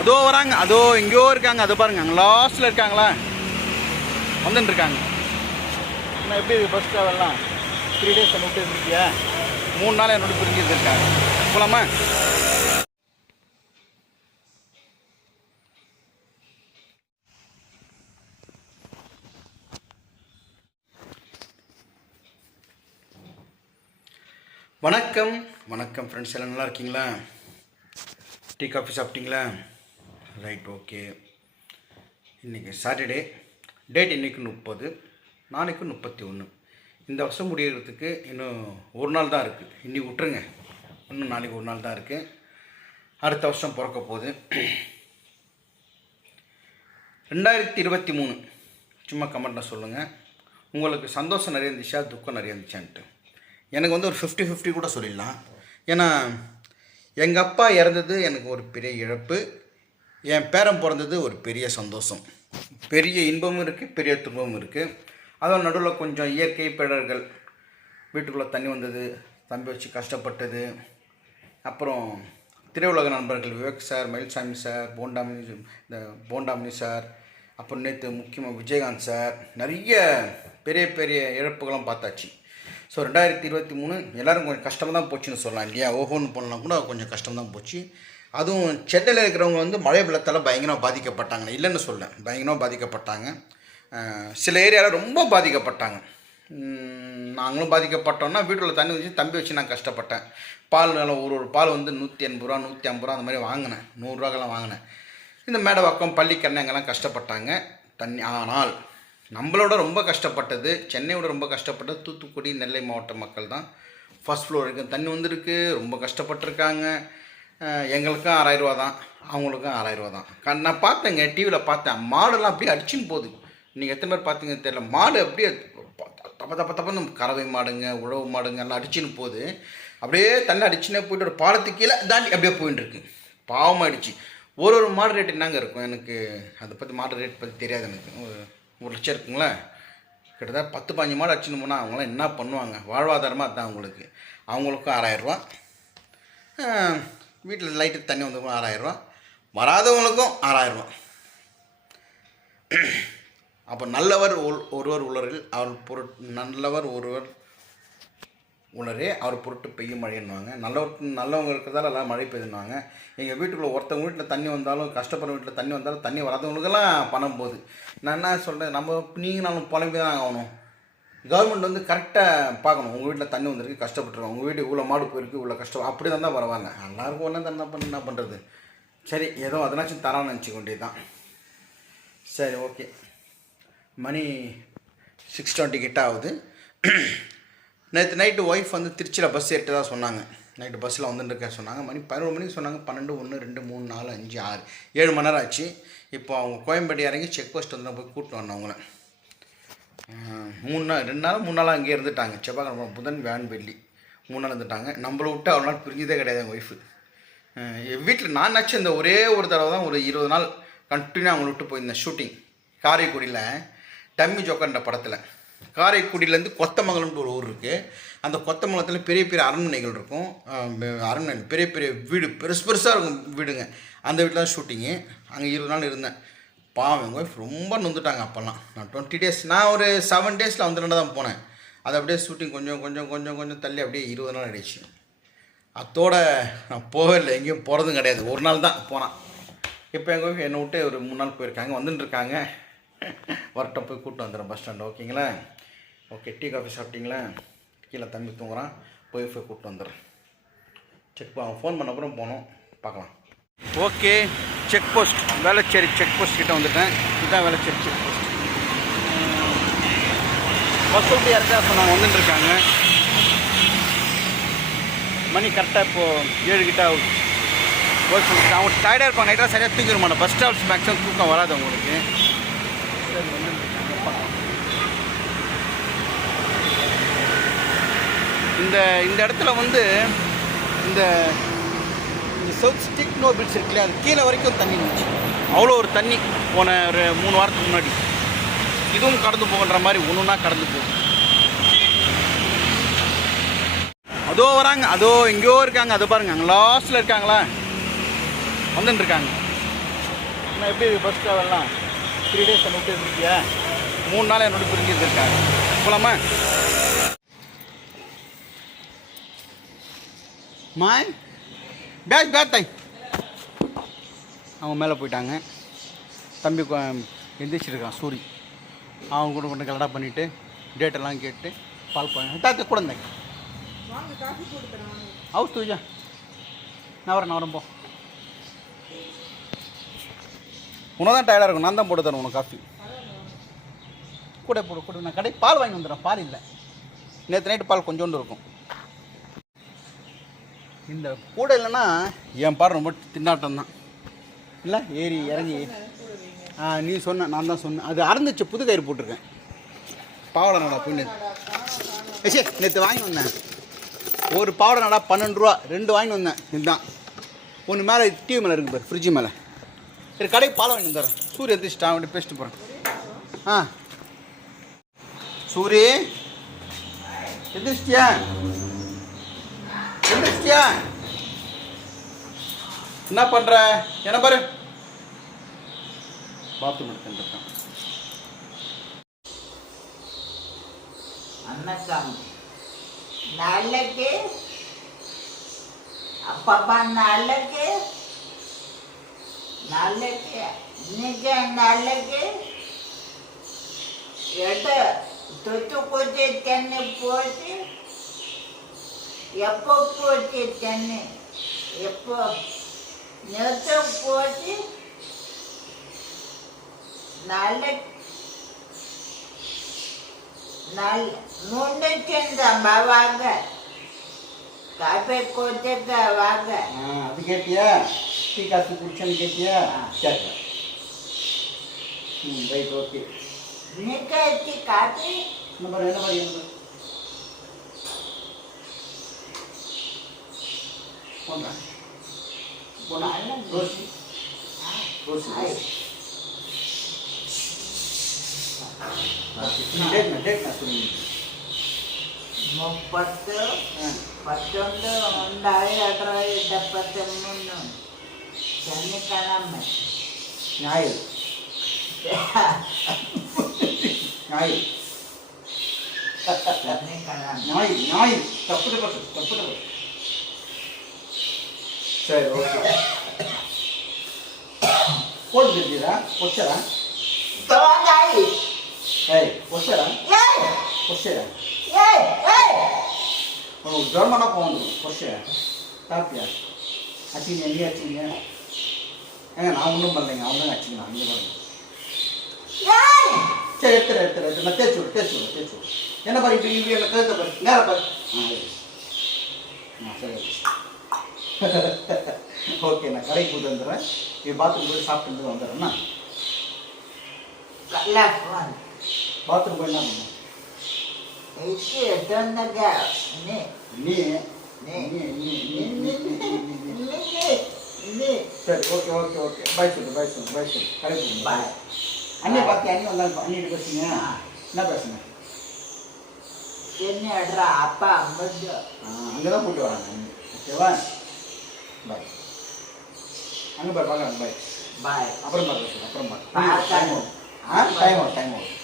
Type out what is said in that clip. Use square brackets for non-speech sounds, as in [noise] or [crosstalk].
அதோ வராங்க அதோ எங்கேயோ இருக்காங்க. அதை பாருங்க அங்கே லாஸ்ட்டில் இருக்காங்களா? வந்துட்டு இருக்காங்க என்ன எப்படி பஸ் ட்ராவல்லாம் த்ரீ டேஸ் என்ன விட்டு இருந்திருக்கியா மூணு நாள் என்னோட பிரிஞ்சு இருந்திருக்காங்க போலாமா? வணக்கம். வணக்கம் ஃப்ரெண்ட்ஸ் எல்லாம் நல்லா இருக்கீங்களா? டீ காஃபி சாப்பிட்டீங்களா? ரைட் ஓகே இன்றைக்கி சாட்டர்டே டேட் இன்றைக்கு முப்பது நாளைக்கு முப்பத்தி ஒன்று இந்த வருஷம் முடிகிறதுக்கு இன்னும் ஒரு நாள் தான் இருக்குது இன்றைக்கி விட்டுருங்க. இன்னும் நாளைக்கு ஒரு நாள் தான் இருக்குது அடுத்த வருஷம் பிறக்க போகுது. ரெண்டாயிரத்தி இருபத்தி மூணு. சும்மா கமெண்ட்டில் சொல்லுங்கள் உங்களுக்கு சந்தோஷம் நிறைய இருந்துச்சா? துக்கம் நிறைய இருந்துச்சான்ட்டு. எனக்கு வந்து ஒரு ஃபிஃப்டி ஃபிஃப்டி கூட சொல்லிடலாம். ஏன்னா எங்கள் அப்பா இறந்தது எனக்கு ஒரு பெரிய இழப்பு. என் பேரன் பிறந்தது ஒரு பெரிய சந்தோஷம். பெரிய இன்பமும் இருக்குது பெரிய துன்பமும் இருக்குது அதோட நடுவில் கொஞ்சம் இயற்கை பேடர்கள் வீட்டுக்குள்ளே தண்ணி வந்தது தம்பி வச்சு கஷ்டப்பட்டது. அப்புறம் திரையுலக நண்பர்கள் விவேக் சார் மயில்சாமி சார் போண்டாமணி இந்த போண்டாமணி சார் அப்புறம் நேற்று முக்கியமாக விஜயகாந்த் சார் நிறைய பெரிய பெரிய இழப்புகளும் பார்த்தாச்சு. ஸோ ரெண்டாயிரத்தி இருபத்தி மூணு எல்லோரும் கொஞ்சம் கஷ்டமாக தான் போச்சுன்னு சொல்லலாம் இல்லையா? ஓஹோன்னு பண்ணலாம் கூட கொஞ்சம் கஷ்டம் தான் போச்சு. அதுவும் சென்னையில் இருக்கிறவங்க வந்து மழை வெள்ளத்தால் பயங்கரமாக பாதிக்கப்பட்டாங்க. இல்லைன்னு சொல்ல பயங்கரமாக பாதிக்கப்பட்டாங்க. சில ஏரியாவில் ரொம்ப பாதிக்கப்பட்டாங்க. நாங்களும் பாதிக்கப்பட்டோம்னா வீட்டில் தண்ணி வச்சு தம்பி வச்சு நான் கஷ்டப்பட்டேன். பால் விலை ஒரு ஒரு பால் வந்து நூற்றி எண்பது ரூபா நூற்றி ஐம்பது ரூபா அந்த மாதிரி வாங்கினேன். நூறுரூவாக்கெல்லாம் வாங்கினேன். இந்த மேடை பக்கம் அங்கெல்லாம் கஷ்டப்பட்டாங்க. தண்ணி ஆனால் நம்மளோட ரொம்ப கஷ்டப்பட்டது சென்னையோட ரொம்ப கஷ்டப்பட்டது தூத்துக்குடி நெல்லை மாவட்ட மக்கள் தான். ஃபர்ஸ்ட் ஃப்ளோர் வரைக்கும் தண்ணி வந்திருக்கு. ரொம்ப கஷ்டப்பட்டிருக்காங்க. எங்களுக்கும் ஆறாயிரரூவா தான். அவங்களுக்கும் ஆறாயிரரூவா தான். நான் பார்த்தேங்க டிவியில் பார்த்தேன். மாடெல்லாம் அப்படியே அடிச்சுன்னு போகுது. நீங்கள் எத்தனை பேர் பார்த்தீங்கன்னு தெரியல. மாடு அப்படியே தப்ப தப்ப தப்பன்னு கறவை மாடுங்க உழவு மாடுங்க எல்லாம் அடிச்சுன்னு போகுது. அப்படியே தண்ணி அடிச்சுனே போயிட்டு ஒரு பாலத்து கீழே தாண்டி அப்படியே போயின்னு இருக்கு. பாவமாயிடுச்சு ஒரு ஒரு மாடு ரேட் என்னங்க இருக்கும்? எனக்கு அதை பற்றி மாடு ரேட் பற்றி தெரியாது எனக்கு. ஒரு ஒரு லட்சம் இருக்குங்களா? கிட்டத்தட்ட பத்து பாஞ்சு மாடு அடிச்சுன்னு போனால் அவங்களாம் என்ன பண்ணுவாங்க? வாழ்வாதாரமாக அதுதான் அவங்களுக்கு அவங்களுக்கும் ஆறாயிரரூவா வீட்டில் லைட்டு தண்ணி வந்தவங்களும் ஆறாயிரரூவா வராதவங்களுக்கும் ஆறாயிரரூவா அப்போ நல்லவர் ஒருவர் உளரில் அவர் பொருட் நல்லவர் ஒருவர் உளரே அவர் பொருட்டு பெய்யும் மழைன்னுவாங்க. நல்லவர் நல்லவங்க இருக்கிறதால எல்லாம் மழை பெய்யுன்னுவாங்க. எங்கள் வீட்டுக்குள்ளே ஒருத்தவங்க வீட்டில் தண்ணி வந்தாலும் கஷ்டப்படுற வீட்டில் தண்ணி வந்தாலும் தண்ணி வராதவங்களுக்கெல்லாம் பணம் போகுது. நான் என்ன சொல்கிறேன் நம்ம நீங்கள் நானும் புலம்பி தான் ஆகணும். கவர்மெண்ட் வந்து கரெக்டாக பார்க்கணும். உங்கள் வீட்டில் தண்ணி வந்திருக்கு கஷ்டப்பட்டுருக்கோம். உங்கள் வீட்டுக்கு இவ்வளோ மாடு போயிருக்கு இவ்வளோ கஷ்டம். அப்படி தான் பரவாயில்ல. எல்லாருக்கும் ஒன்றா தான் என்ன பண்ண என்ன பண்ணுறது சரி ஏதோ அதனாச்சும் தரான்னு நினச்சிக்க வேண்டியது தான் சரி ஓகே. மணி சிக்ஸ் டுவெண்ட்டி கிட்ட ஆகுது. நேற்று நைட்டு ஒய்ஃப் வந்து திருச்சியில் பஸ் ஏறிட்டு தான் சொன்னாங்க நைட்டு பஸ்ஸில் வந்துட்டு இருக்க சொன்னாங்க. மணி பதினொரு மணிக்கு சொன்னாங்க. பன்னெண்டு ஒன்று ரெண்டு மூணு நாலு அஞ்சு ஆறு. ஏழு மணி நேரம் ஆச்சு. இப்போ அவங்க கோயம்பேடு இறங்கி செக் போஸ்ட் வந்து போய் கூப்பிட்டு வரணும் அவங்கள. மூணு நாள் ரெண்டு நாள் மூணு நாள் அங்கேயே இருந்துட்டாங்க. செவ்வாய்க்கிழமை புதன் வேன் வெள்ளி. மூணு நாள் இருந்துட்டாங்க. நம்மளை விட்டு அவ்வளோ நாள் பிரிஞ்சதே கிடையாது எங்கள் ஒய்ஃபு என் வீட்டில் நான் நச்சு இந்த ஒரே ஒரு தடவை தான் ஒரு இருபது நாள் கண்டினியூ அவங்கள விட்டு போயிருந்தேன் ஷூட்டிங் காரைக்குடியில் டம்மி ஜோக்கர்ன்ற படத்தில். காரைக்குடியிலேருந்து கொத்தமங்கலம்னு ஒரு ஊர் இருக்குது அந்த கொத்தமங்கலத்தில் பெரிய பெரிய அரண்மனைகள் இருக்கும். அரண்மனை பெரிய பெரிய வீடு பெருசு பெருசாக இருக்கும் வீடுங்க. அந்த வீட்டில் தான் ஷூட்டிங்கு அங்கே இருபது நாள் இருந்தேன். பாவம் எங்கள் ஒய்ஃப் ரொம்ப நொந்துட்டாங்க அப்போல்லாம். நான் டுவெண்ட்டி டேஸ் நான் ஒரு செவன் டேஸில் வந்து தான் போனேன். அது அப்படியே ஷூட்டிங் கொஞ்சம் கொஞ்சம் கொஞ்சம் கொஞ்சம் தள்ளி அப்படியே இருபது நாள் ஆகிடுச்சு அத்தோட நான் போகவே இல்லை எங்கேயும் போகிறதும் கிடையாது. ஒரு நாள் தான் போனான் இப்போ எங்கள் ஒய்ஃப் என்னை விட்டு ஒரு மூணு நாள் போயிருக்காங்க வந்துட்டுருக்காங்க வரட்டும் போய் கூப்பிட்டு வந்துடுறேன் பஸ் ஸ்டாண்டு ஓகேங்களா? ஓகே டீ காஃபி சாப்பிட்டீங்களா? கீழே தம்பி தூங்குறான். போய் போய் கூப்பிட்டு வந்துடுறேன். செக் அவன் ஃபோன் பண்ண அப்புறம் போனோம். பார்க்கலாம். Okay check post Velachery check post கிட்ட வந்துட்டேன். இதுதான் வேளச்சேரி செக் போஸ்ட் பஸ் விட்டு இறக்கா சொன்னாங்க வந்துட்டுருக்காங்க. மணி கரெக்டாக இப்போது ஏழு கிட்ட ஆகுது. ஒரு சில அவங்க டயர்டாக இருப்பாங்க நைட்டாக சரியாக தூங்கிட மாட்டேன் பஸ் ஸ்டாப்ஸ் மேக்ஸிமம் தூக்கம் வராது அவங்களுக்கு சரி இந்த இந்த இடத்துல வந்து இந்த சவுத் ஸ்டிக் நோபிள்ஸ் இருக்குல்ல அது கீழே வரைக்கும் தண்ணி இருந்துச்சு. அவ்வளோ ஒரு தண்ணி போன ஒரு மூணு வாரத்துக்கு முன்னாடி. இதுவும் கடந்து போகின்ற மாதிரி ஒன்றுனா கடந்து போகும் அதோ வராங்க அதோ எங்கேயோ இருக்காங்க அது பாருங்க அங்கே லாஸ்ட்டில் இருக்காங்களா? வந்துட்டு இருக்காங்க நான் எப்படி பஸ் ட்ராவல்லாம் த்ரீ டேஸ் விட்டு இருந்துச்சியா மூணு நாள் என்னோட பிரிஞ்சு இருந்திருக்காங்க போகலாமா மாய்? பேக் பேக் தை அவங்க மேலே போயிட்டாங்க. தம்பி எந்திரிச்சிருக்கான் சூரி அவன் கூட கொண்டு கலடா பண்ணிவிட்டு டேட்டெல்லாம் கேட்டு பால் பண்ணி தாத்த கூட இருந்தேன் ஹவுஸ் தூஜா நான் வரேன் நான் வரேன் போ. உனக்கு தான் டயர்டாக இருக்கும் நான் தான் போட்டு தரேன் உனக்கு காஃபி. கூட போடு கூட. நான் கடை பால் வாங்கி வந்துடுறேன் பால் இல்லை. நேற்று நைட்டு பால் கொஞ்சோண்டு இருக்கும். இந்த கூட இல்லைன்னா என் பாரு ரொம்ப திண்டாட்டம் தான் இல்லை ஏறி இறங்கி. ஆ நீ சொன்ன நான் தான் சொன்னேன் அது அறந்துச்சு புது கயிறு போட்டிருக்கேன். பாவடை நடா போய் நேற்று நேற்று வாங்கி வந்தேன். ஒரு பாவடை நடா பன்னெண்டு ரூபா ரெண்டு வாங்கி வந்தேன். இதுதான். ஒன்று மேலே டிவி மேலே இருக்கு பாரு ஃப்ரிட்ஜு மேலே. சரி கடைக்கு பால் வாங்கி வந்துடுறேன். சூரிய எந்திரிச்சிட்டான் அப்படி பேசிட்டு போகிறேன் ஆ. சூரி எந்திரிச்சிட்டியா? என்ன பண்ற? என்ன பாரு. பாத்ரூம் எடுத்துருக்கான் வணக்கம். நாளைக்கு அப்பப்பா நாளைக்கு நாளைக்கு இன்னைக்கு நாளைக்கு எடு. தூத்துக்குடி தண்ணி போச்சு எப்போ நேற்று போச்சு. நாளைக்கு நல் மூணு சேர்ந்தம்மா வாங்க. காப்பி கொடுத்துக்க வாங்க. அது கேட்டியா? டீ காஃபி குடிச்சேன்னு கேட்டியா? சரி ம் ரைட் ஓகே. நிக்கி காப்பி? என்ன பாரு என்ன பாரு. कौन था बोला है ना रोशनी रोशनी देखना देखना तुम മുപ്പത്ത് പത്തൊന്ന് ഉണ്ടായി അത്ര ഇടപ്പത്തി മൂന്ന് ചെന്നിക്കണമ്മ ഞായർ ഞായർ ചെന്നിക്കണമ്മ ഞായർ ഞായർ തപ്പിടപ്പെട്ടു തപ്പിടപ്പെട്ടു சரி ஓகே போட்டு கேட்டீரா వచ్చారా తొంగాయి ఏయ్ వచ్చారా ఏయ్ వచ్చారా ఏయ్ ఏయ్ మనం జర్మన పోండు వచ్చారా తాపియా அச்சிங்க எங்கே அச்சிங்க ஏங்க நான் ஒன்றும் பண்ணலைங்க அவங்க தான் அச்சிங்க நான் இங்கே பாருங்க சரி எடுத்துரு எடுத்துரு எடுத்து நான் தேய்ச்சி விடு தேய்ச்சி விடு தேய்ச்சி விடு என்ன பாரு இப்போ இங்கே கழுத்தை பாரு [laughs] ஓகே நான் கடைக்கு போட்டு வந்துடுறேன். இது பாத்ரூம் போய் சாப்பிட்டு வந்துடுறேன்னா பாத்ரூம் போய் என்ன பண்ணும்? நீ சரி ஓகே ஓகே ஓகே பாய் சொல்லு பாய் சொல்லு பாய் சொல்லு கடைக்கு பாய் அண்ணே பார்த்து அண்ணே வந்தாலும் அண்ணிட்டு பேசுங்க என்ன பேசுங்க என்ன அப்பா அங்கே தான் போட்டு வராங்க. ஓகேவா? பாய் அங்கே பாய் பார்க்கலாம். பாய் ಬಾಯ್ அப்புறம் பார்க்க சொல்லு அப்புறம் பார்க்கலாம். பார்க்க டைம் ஆகும் ஆ டைம் ஆகும் டைம் ஆகும்